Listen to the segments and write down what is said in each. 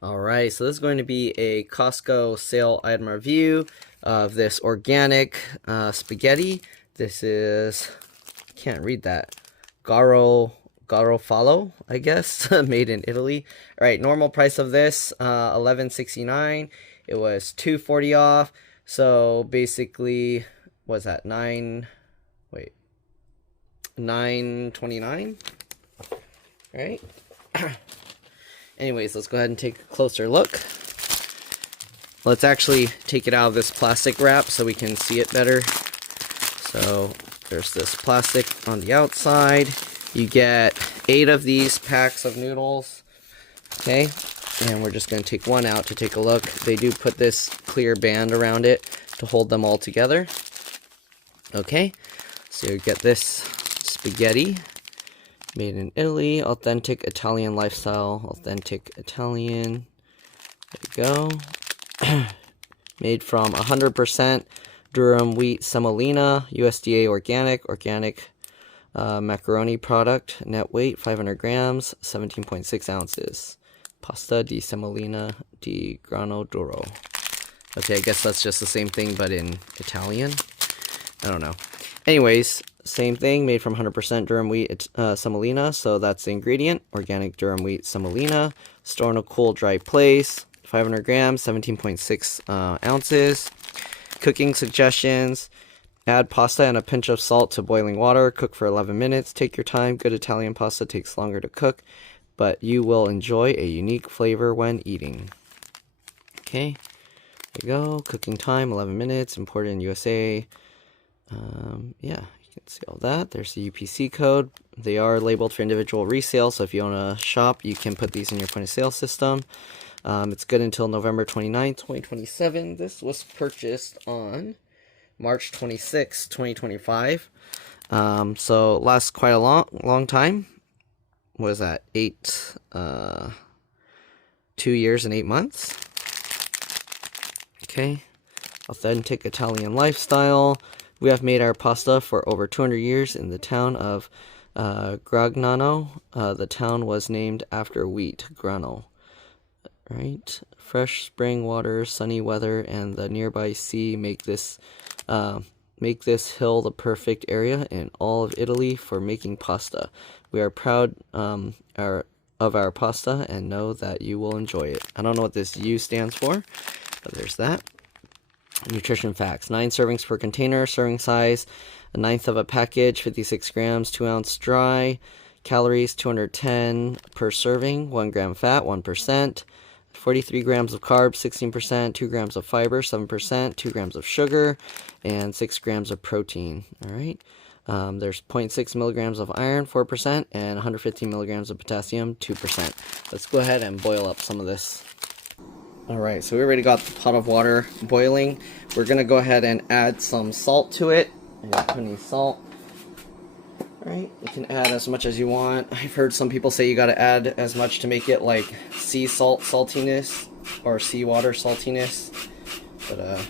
Alright, so this is going to be a Costco sale item review of this organic spaghetti. This is, can't read that, Garofalo, I guess, made in Italy. Alright, normal price of this, $11.69. It was $2.40 off, so basically, what's that, $9.29? Right? Anyways, let's go ahead and take a closer look. Let's actually take it out of this plastic wrap so we can see it better. So there's this plastic on the outside. You get 8 of these packs of noodles. Okay, and we're just going to take one out to take a look. They do put this clear band around it to hold them all together. Okay, so you get this spaghetti. Made in Italy, authentic Italian lifestyle, authentic Italian. There you go. Made from 100% Durum wheat Semolina, USDA organic macaroni product. Net weight 500 grams, 17.6 ounces. Pasta di semolina di grano duro. Okay, I guess that's just the same thing but in Italian. I don't know. Anyways, same thing, made from 100% durum wheat semolina, so that's the ingredient. Organic durum wheat semolina, store in a cool, dry place, 500 grams, 17.6 ounces. Cooking suggestions: add pasta and a pinch of salt to boiling water, cook for 11 minutes, take your time. Good Italian pasta takes longer to cook, but you will enjoy a unique flavor when eating. Okay, there you go, cooking time, 11 minutes, imported in USA. Yeah, you can see all that. There's the UPC code. They are labeled for individual resale, so if you own a shop, you can put these in your point of sale system. It's good until November 29th, 2027. This was purchased on March 26th, 2025. So lasts quite a long time. What is that? 2 years and 8 months. Okay. Authentic Italian lifestyle. We have made our pasta for over 200 years in the town of Gragnano. The town was named after wheat, grano. Right? Fresh spring water, sunny weather, and the nearby sea make this hill the perfect area in all of Italy for making pasta. We are proud of our pasta and know that you will enjoy it. I don't know what this U stands for, but there's that. Nutrition facts: 9 servings per container, serving size 1/9 of a package, 56 grams, 2 ounce dry. Calories 210 per serving, 1 gram fat, 1%. 43 grams of carbs, 16%, 2 grams of fiber, 7%, 2 grams of sugar, and 6 grams of protein. All right. There's 0.6 milligrams of iron, 4%, and 115 milligrams of potassium, 2%. Let's go ahead and boil up some of this. Alright, so we already got the pot of water boiling. We're going to go ahead and add some salt to it. I didn't put any salt. Alright, you can add as much as you want. I've heard some people say you got to add as much to make it like sea salt saltiness or seawater saltiness. But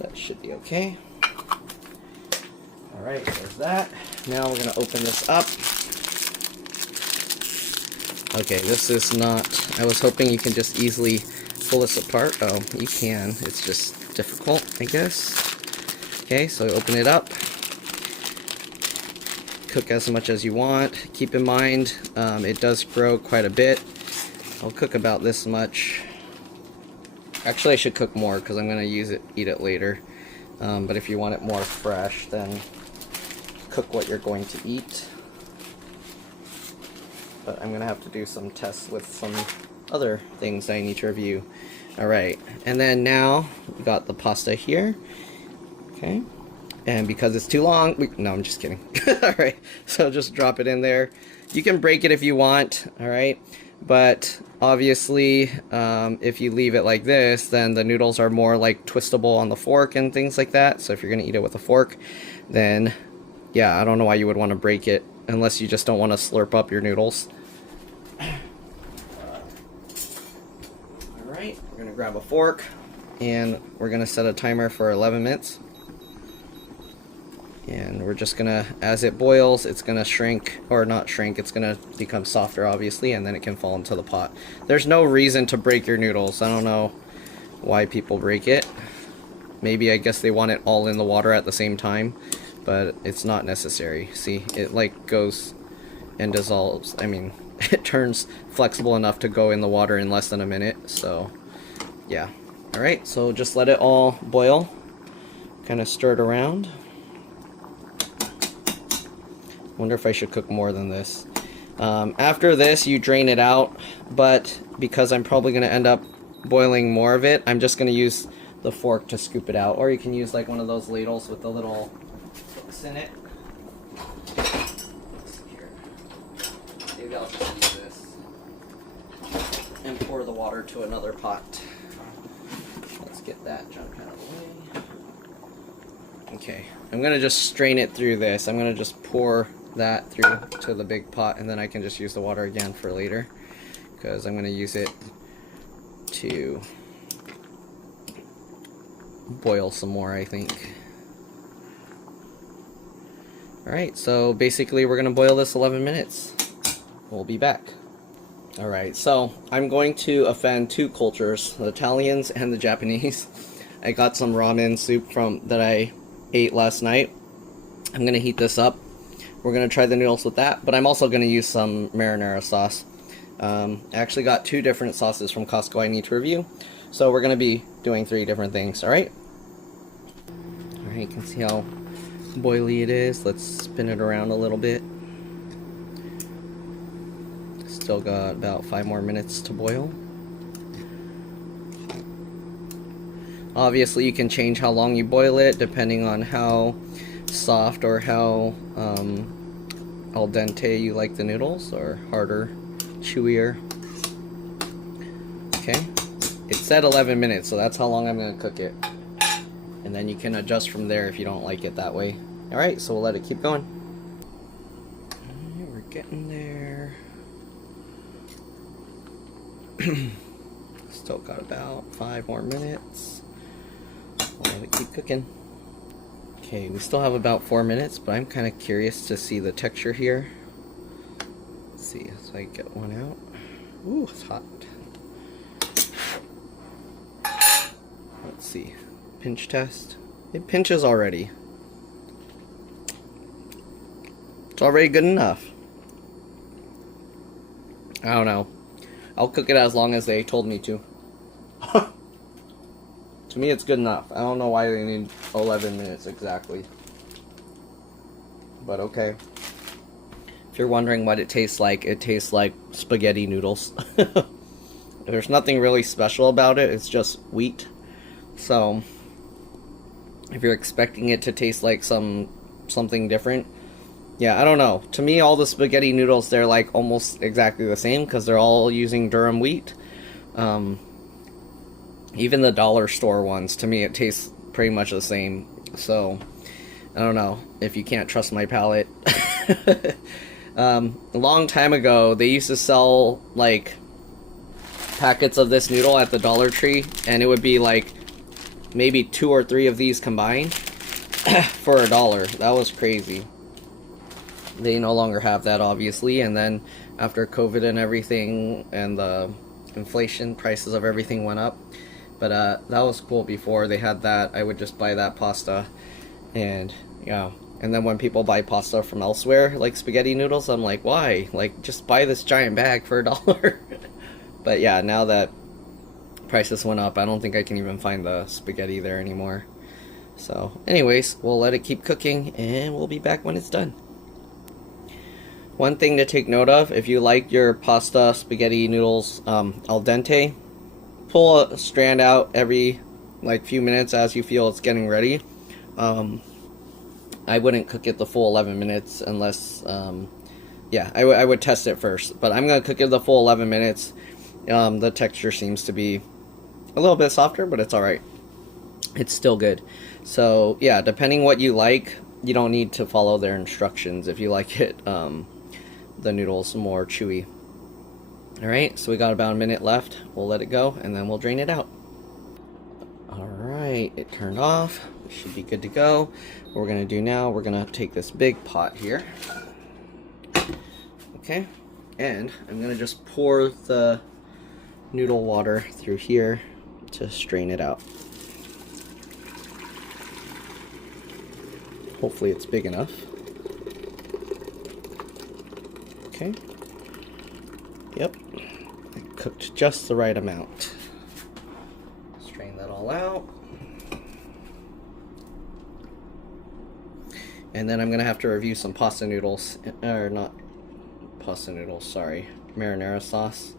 that should be okay. Alright, there's that. Now we're going to open this up. Okay, this is not... I was hoping you can just easily pull this apart. Oh, you can. It's just difficult, I guess. Okay, so open it up. Cook as much as you want. Keep in mind, it does grow quite a bit. I'll cook about this much. Actually, I should cook more because I'm going to eat it later. But if you want it more fresh, then cook what you're going to eat. But I'm going to have to do some tests with some other things I need to review. Alright, and then now we got the pasta here. Okay, and because it's too long, no, I'm just kidding. Alright, so just drop it in there. You can break it if you want, alright? But obviously, if you leave it like this, then the noodles are more like twistable on the fork and things like that. So if you're going to eat it with a fork, then yeah, I don't know why you would want to break it unless you just don't want to slurp up your noodles. Alright, we're going to grab a fork and we're going to set a timer for 11 minutes. And we're just gonna, as it boils, it's gonna shrink, or not shrink, it's gonna become softer obviously, and then it can fall into the pot. There's no reason to break your noodles. I don't know why people break it. Maybe I guess they want it all in the water at the same time, but it's not necessary. See, it like goes and dissolves. I mean, it turns flexible enough to go in the water in less than a minute, so yeah. Alright, so just let it all boil. Kind of stir it around. Wonder if I should cook more than this. After this, you drain it out, but because I'm probably going to end up boiling more of it, I'm just going to use the fork to scoop it out. Or you can use like one of those ladles with the little hooks in it. Here. Maybe I'll just use this and pour the water to another pot. Let's get that junk out of the way. Okay, I'm going to just strain it through this. I'm going to just pour that through to the big pot, and then I can just use the water again for later, because I'm going to use it to boil some more, I think. Alright, so basically we're going to boil this 11 minutes. We'll be back. Alright, so I'm going to offend two cultures, the Italians and the Japanese. I got some ramen soup that I ate last night. I'm going to heat this up. We're going to try the noodles with that, but I'm also going to use some marinara sauce. I actually got 2 different sauces from Costco I need to review, so we're going to be doing 3 different things, alright? Alright, you can see how boily it is. Let's spin it around a little bit. Still got about 5 more minutes to boil. Obviously, you can change how long you boil it depending on how soft or how al dente you like the noodles, or harder, chewier. Okay, it said 11 minutes, so that's how long I'm going to cook it, and then you can adjust from there if you don't like it that way. Alright, so we'll let it keep going. We're getting there. Still got about 5 more minutes. We'll let it keep cooking. Okay, we still have about 4 minutes, but I'm kind of curious to see the texture here. Let's see, so I get one out. Ooh, it's hot. Let's see, pinch test. It pinches already. It's already good enough. I don't know. I'll cook it as long as they told me to. To me, it's good enough. I don't know why they need 11 minutes exactly. But okay. If you're wondering what it tastes like spaghetti noodles. There's nothing really special about it. It's just wheat. So, if you're expecting it to taste like something different, yeah, I don't know. To me, all the spaghetti noodles, they're like almost exactly the same because they're all using durum wheat. Even the dollar store ones, to me, it tastes pretty much the same. So, I don't know if you can't trust my palate. A long time ago, they used to sell like packets of this noodle at the Dollar Tree, and it would be like maybe 2 or 3 of these combined for $1. That was crazy. They no longer have that, obviously, and then after COVID and everything and the inflation, prices of everything went up. But that was cool. Before they had that, I would just buy that pasta, and yeah. And then when people buy pasta from elsewhere, like spaghetti noodles, I'm like, why? Like, just buy this giant bag for $1. But yeah, now that prices went up, I don't think I can even find the spaghetti there anymore. So, anyways, we'll let it keep cooking, and we'll be back when it's done. One thing to take note of, if you like your pasta spaghetti noodles al dente, pull a strand out every like few minutes as you feel it's getting ready. I wouldn't cook it the full 11 minutes unless, yeah, I would test it first. But I'm going to cook it the full 11 minutes. The texture seems to be a little bit softer, but it's alright. It's still good. So, yeah, depending what you like, you don't need to follow their instructions if you like it, the noodles more chewy. Alright, so we got about a minute left. We'll let it go, and then we'll drain it out. Alright, it turned off. should be good to go. What we're gonna do now, we're gonna take this big pot here. Okay, and I'm gonna just pour the noodle water through here to strain it out. Hopefully it's big enough. Okay. Yep. I cooked just the right amount. Strain that all out. And then I'm gonna have to review some pasta noodles, or not pasta noodles, sorry, marinara sauce.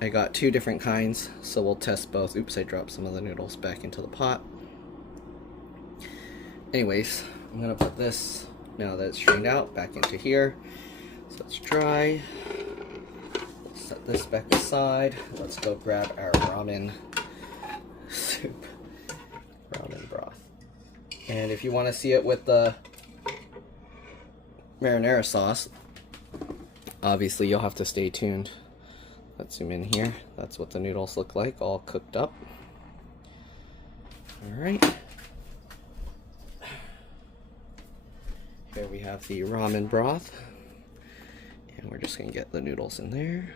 I got 2 different kinds, so we'll test both. Oops, I dropped some of the noodles back into the pot. Anyways, I'm gonna put this, now that it's strained out, back into here. So it's dry. Set this back aside. Let's go grab our ramen soup, ramen broth. And if you want to see it with the marinara sauce, obviously you'll have to stay tuned. Let's zoom in here. That's what the noodles look like, all cooked up. Alright. Here we have the ramen broth. And we're just going to get the noodles in there.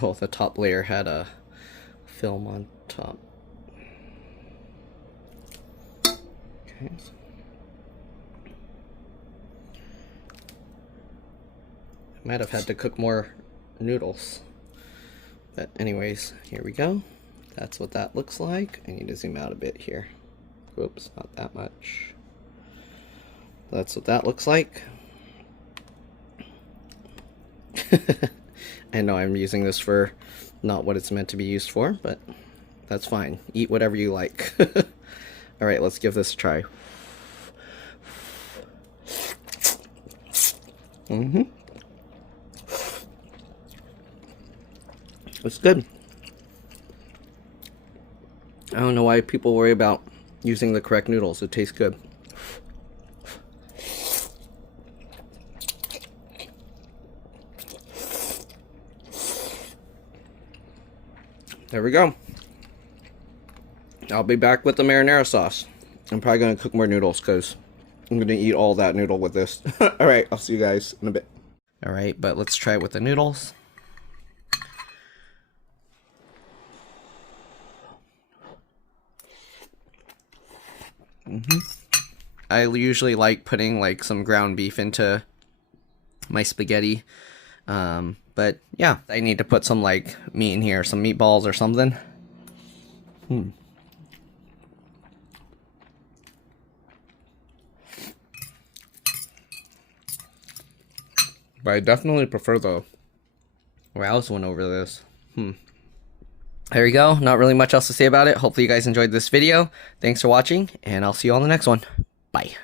Oh, the top layer had a film on top. Okay. I might have had to cook more noodles. But anyways, here we go. That's what that looks like. I need to zoom out a bit here. Whoops, not that much. That's what that looks like. I know I'm using this for not what it's meant to be used for, but that's fine. Eat whatever you like. Alright, let's give this a try. It's good. I don't know why people worry about using the correct noodles. It tastes good. There we go. I'll be back with the marinara sauce. I'm probably going to cook more noodles because I'm going to eat all that noodle with this. Alright, I'll see you guys in a bit. Alright, but let's try it with the noodles. I usually like putting like some ground beef into my spaghetti. But yeah, I need to put some like meat in here, some meatballs or something. But I definitely prefer the Rouse one over this. There you go. Not really much else to say about it. Hopefully you guys enjoyed this video. Thanks for watching, and I'll see you on the next one. Bye.